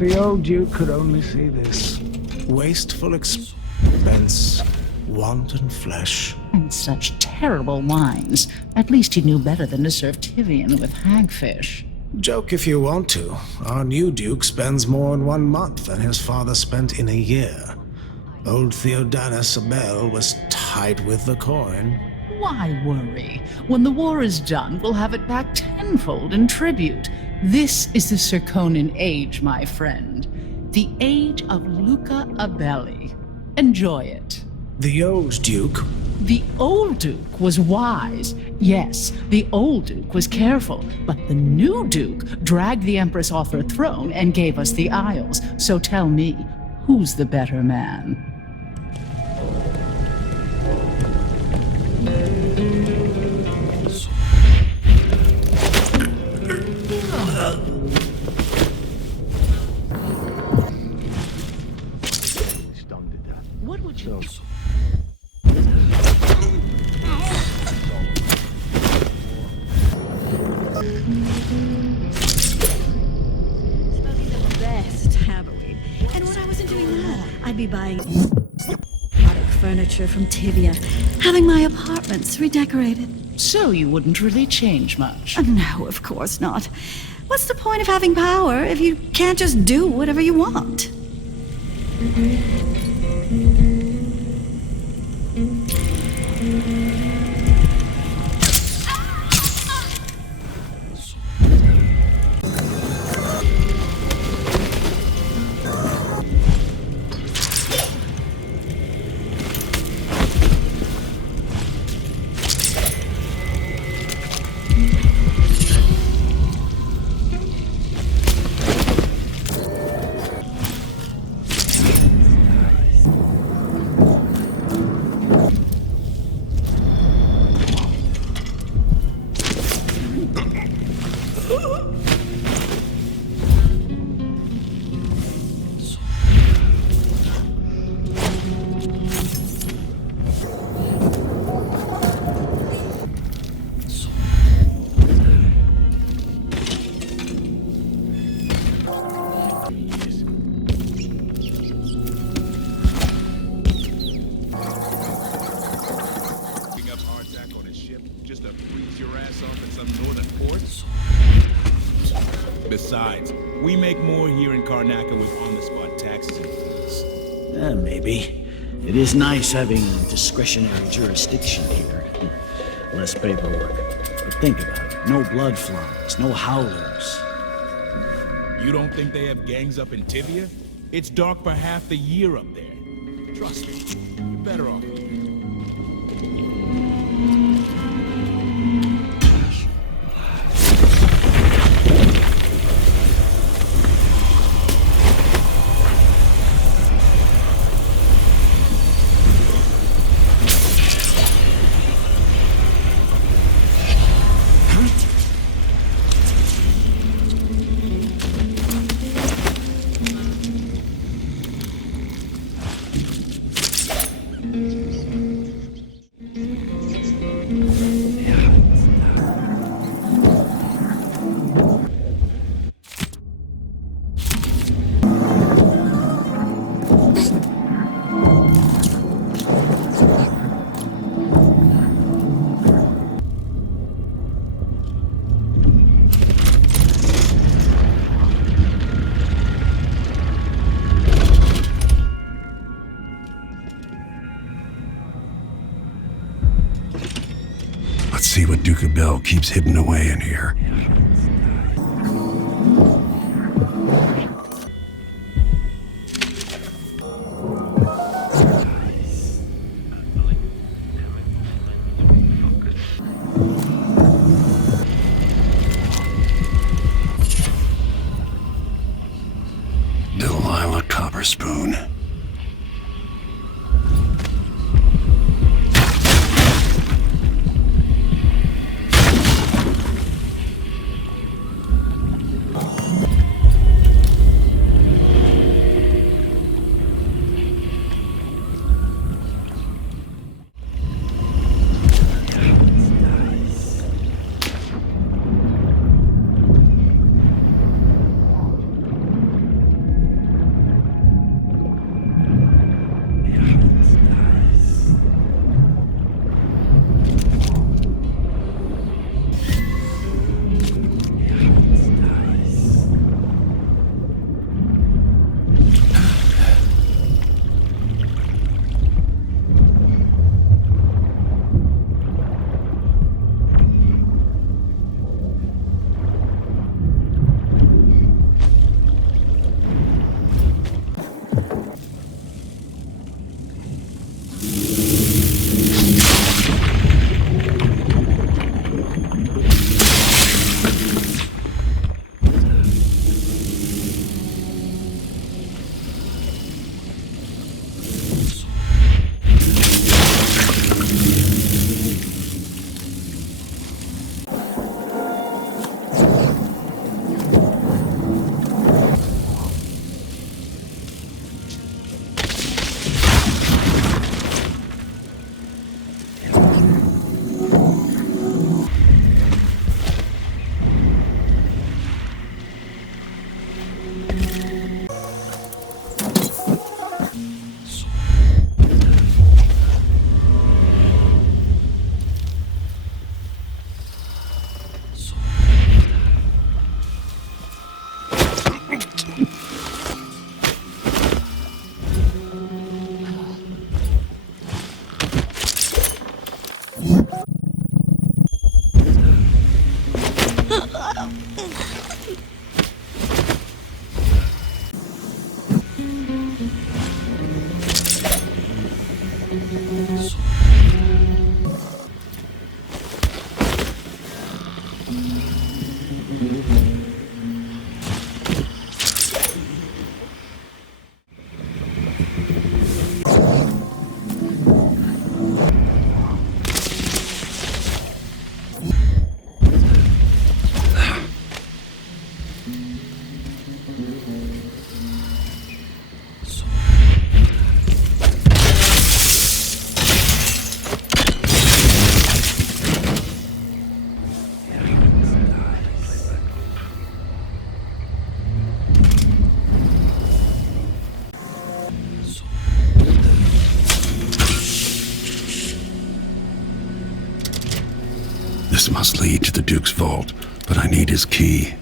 the old Duke could only see this. Wasteful expense, wanton flesh. And such terrible wines. At least he knew better than to serve Tivian with hagfish. Joke if you want to. Our new Duke spends more in 1 month than his father spent in a year. Old Theodanis Abel was tight with the coin. Why worry? When the war is done, we'll have it back tenfold in tribute. This is the Circonan age, my friend. The age of Luca Abelli. Enjoy it. The old Duke? The old Duke was wise. Yes, the old Duke was careful. But the new Duke dragged the Empress off her throne and gave us the Isles. So tell me, who's the better man? What would you... Smoking the best, haven't we? And when I wasn't doing that, I'd be buying exotic furniture from Tivia, having my apartments redecorated. So you wouldn't really change much? No, of course not. What's the point of having power if you can't just do whatever you want? Besides, we make more here in Karnaca with on-the-spot taxes and fees. Maybe. It is nice having discretionary jurisdiction here. Less paperwork. But think about it. No blood flies, no howlers. You don't think they have gangs up in Tivia? It's dark for half the year up there. Trust me, you're better off here. Let's see what Duke of Bell keeps hidden away in here. Delilah Copperspoon. This must lead to the Duke's vault, but I need his key.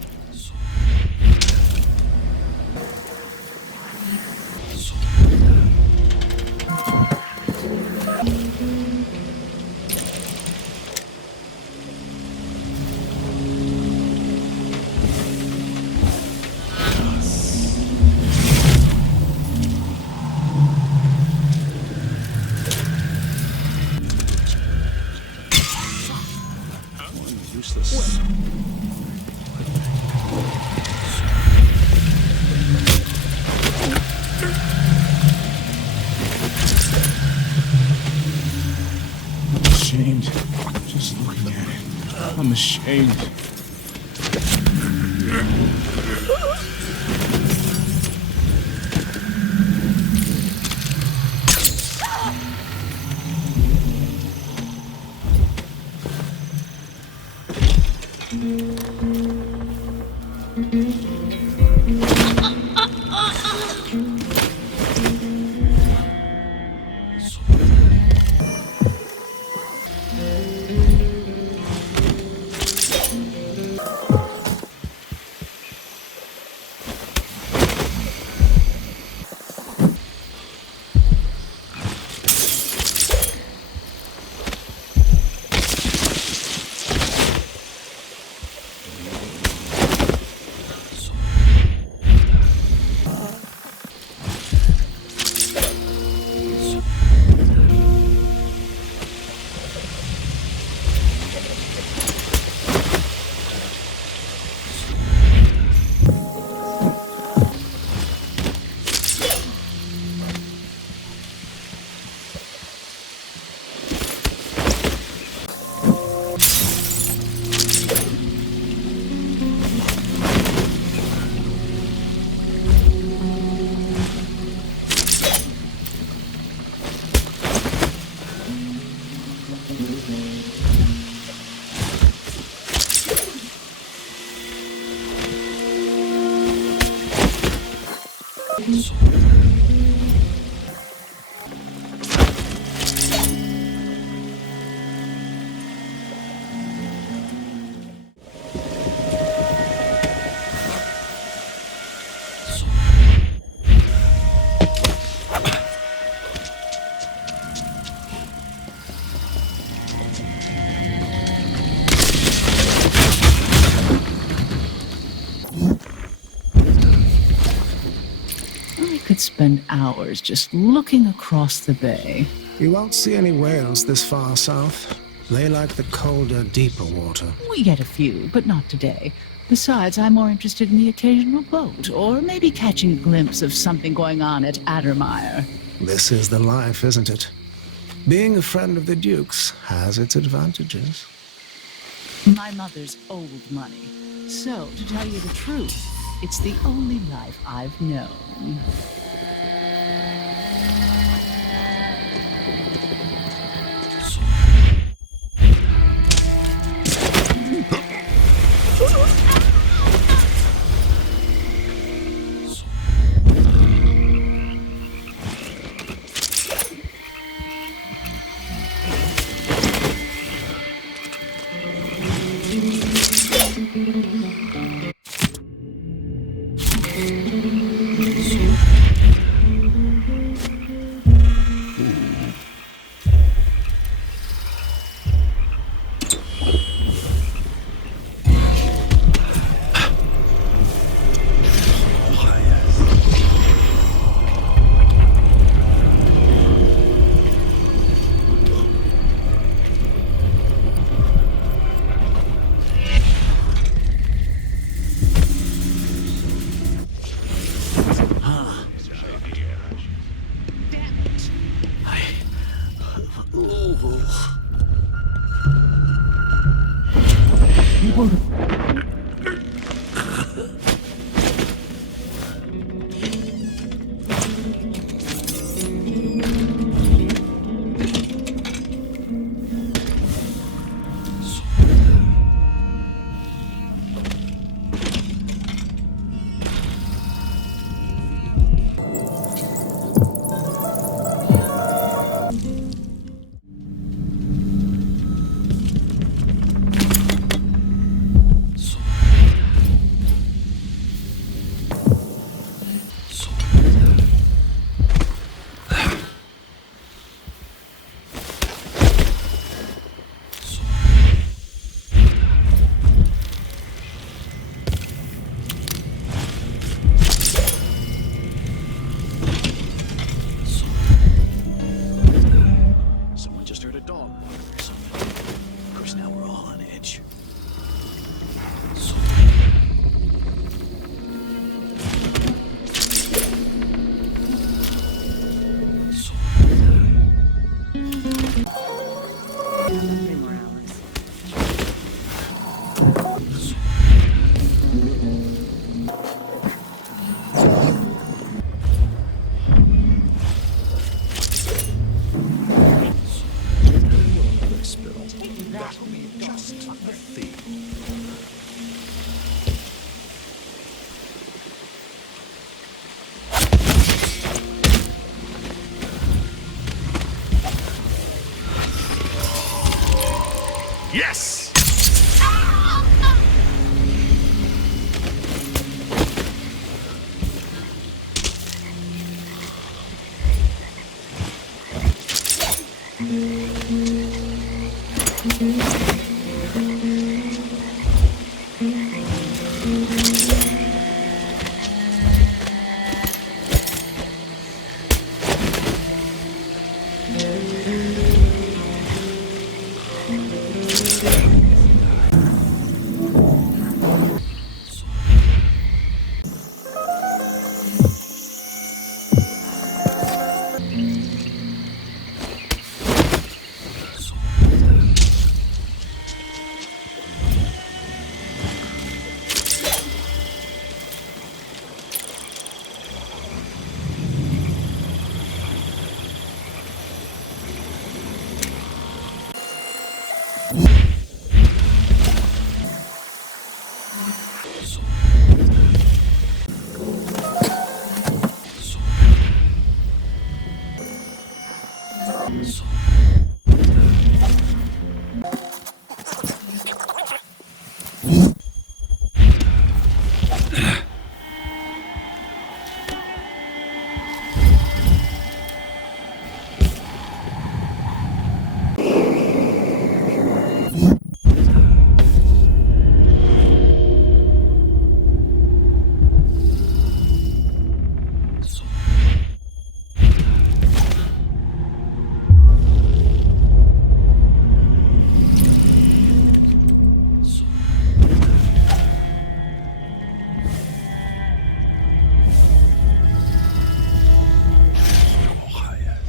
Useless. I'm ashamed. Just looking at it. I'm ashamed. Could spend hours just looking across the bay. You won't see any whales this far south. They like the colder, deeper water. We get a few, but not today. Besides, I'm more interested in the occasional boat, or maybe catching a glimpse of something going on at Addermire. This is the life, isn't it? Being a friend of the Duke's has its advantages. My mother's old money. So, to tell you the truth, it's the only life I've known. Someone just heard a dog or something. Of course, now we're all on edge. Yes!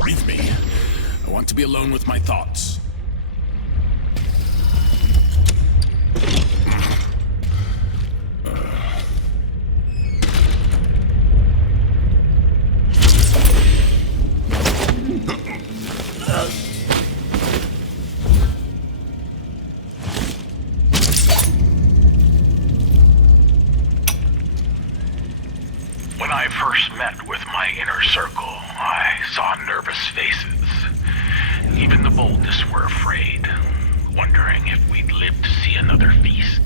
Leave me. I want to be alone with my thoughts. When I first met with my inner circle, I saw nervous faces. Even the boldest were afraid, wondering if we'd live to see another feast.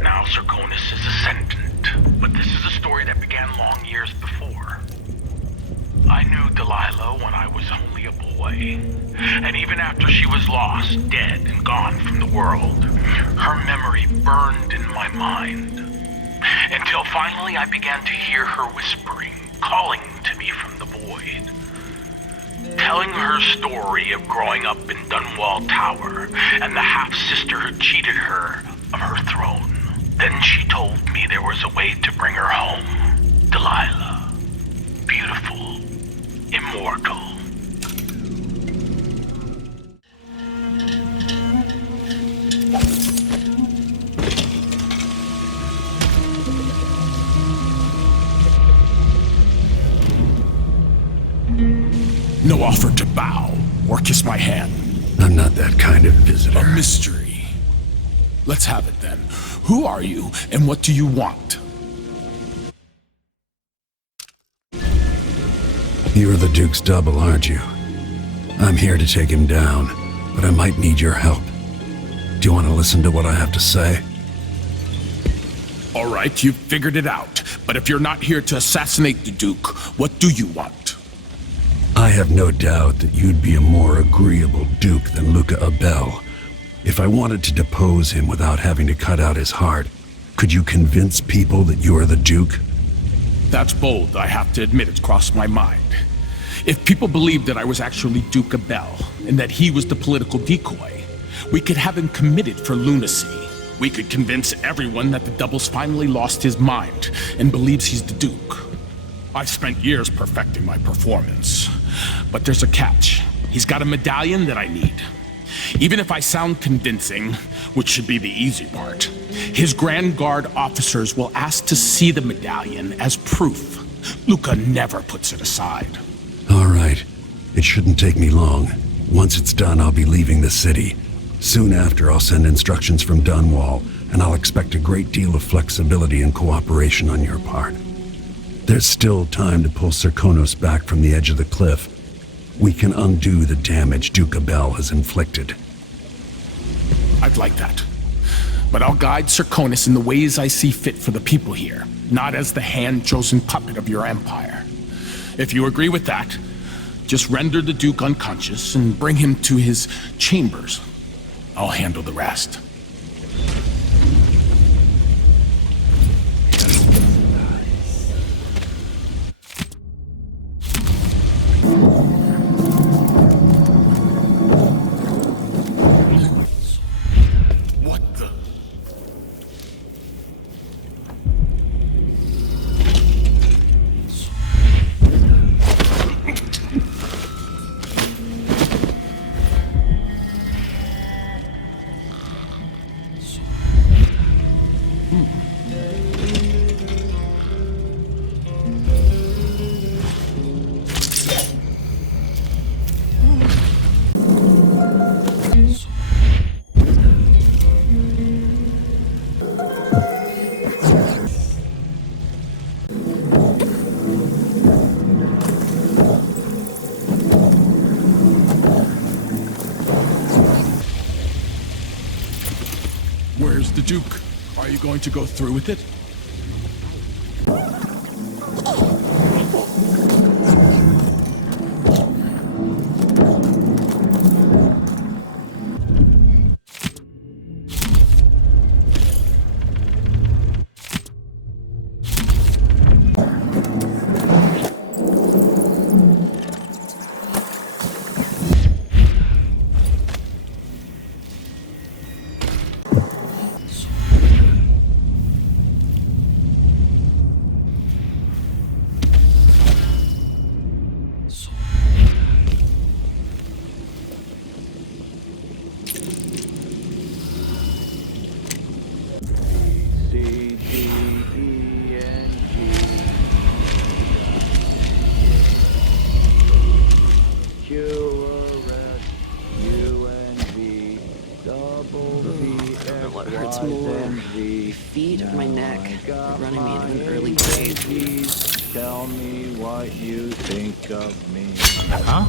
Now Serconis is ascendant, but this is a story that began long years before. I knew Delilah when I was only a boy, and even after she was lost, dead, and gone from the world, her memory burned in my mind. Until finally I began to hear her whispering, calling to me from the void. Telling her story of growing up in Dunwall Tower and the half-sister who cheated her of her throne. Then she told me there was a way to bring her home. Delilah. Beautiful. Immortal. No offer to bow or kiss my hand. I'm not that kind of visitor. A mystery. Let's have it then. Who are you, and what do you want? You're the Duke's double, aren't you? I'm here to take him down, but I might need your help. Do you want to listen to what I have to say? All right, you've figured it out. But if you're not here to assassinate the Duke, what do you want? I have no doubt that you'd be a more agreeable Duke than Luca Abel. If I wanted to depose him without having to cut out his heart, could you convince people that you are the Duke? That's bold, I have to admit it's crossed my mind. If people believed that I was actually Duke Abel, and that he was the political decoy, we could have him committed for lunacy. We could convince everyone that the Double's finally lost his mind, and believes he's the Duke. I've spent years perfecting my performance. But there's a catch. He's got a medallion that I need. Even if I sound convincing, which should be the easy part, his Grand Guard officers will ask to see the medallion as proof. Luca never puts it aside. All right. It shouldn't take me long. Once it's done, I'll be leaving the city. Soon after, I'll send instructions from Dunwall, and I'll expect a great deal of flexibility and cooperation on your part. There's still time to pull Serkonos back from the edge of the cliff. We can undo the damage Duke Abel has inflicted. I'd like that. But I'll guide Serkonos in the ways I see fit for the people here, not as the hand-chosen puppet of your empire. If you agree with that, just render the Duke unconscious and bring him to his chambers. I'll handle the rest. What the? Where's the Duke? Are you going to go through with it? What hurts more? My feet or my neck? They're running me into an early grave. Please tell me what you think of me. Huh?